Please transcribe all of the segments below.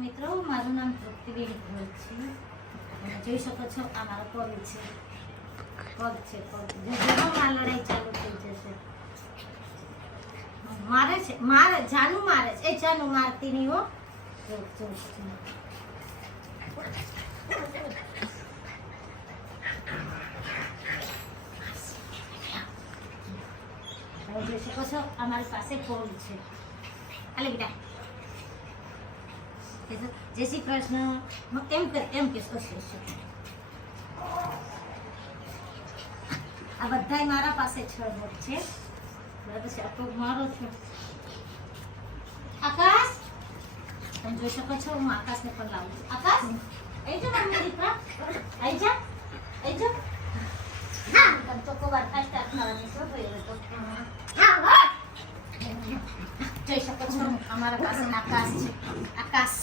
મિત્રો, મારું નામ તૃપ્તિબેન ભોજ છે. તમે જોઈ શકો છો આ મારો પગ છે. જેમાં લડાઈ ચાલુ થઈ જશે. મારે છે, જાનું મારે છે. એ જાનું મારતી નહીં હો. તમે જોઈ શકો છો અમારી પાસે ફોન છે. હાલે બેટા, જય શ્રી કૃષ્ણ. એમ કે આ બધાય મારા પાસે 6 નોટ છે. બરાબર છે. આ તો મારો છે. આકાશ, તમે જોઈ શકો છો હું આકાશને પણ લાવું છું. આકાશ, અહીં જા મમ્મી દીકરા, અહીં જા. તમે તો કોવાર ફાસ્ટ આપવાની છો તો જોઈ શકો છો અમારા પાસે આકાશ છે. આકાશ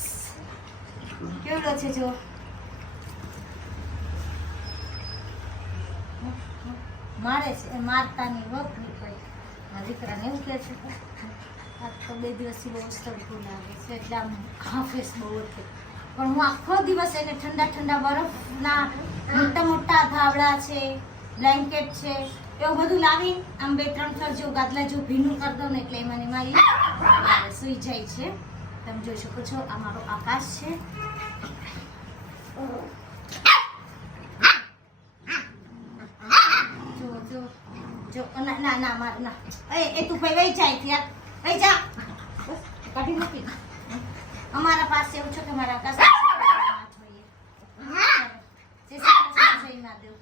કેવડો છે જો. મારે છે, મારતાની વખ નીકળી. મારા દીકરાને એવું કહે છે આ તો 2 દિવસથી બહુ તડકું લાગે છે એટલે આમ હાફેસ બહુ હતી. પણ હું આખો દિવસ એને ઠંડા બરફના મોટા ધાબળા છે, બ્લેન્કેટ છે, એવું બધું લાવી આમ 2-3 થર જેવું ગાદલા જેવું ભીનું કરી દઉં ને એટલે મને મારી સુઈ જાય છે. તમે જોઈ શકો છો આ મારો આકાશ છે. જો ના માર ના. એ તું ભાઈ વહી જાય યાર, વહી જા. કાઢી મૂકી. અમારા પાસે એવું છે કે મારા આકાશ જોઈએ. જે ના દેવું.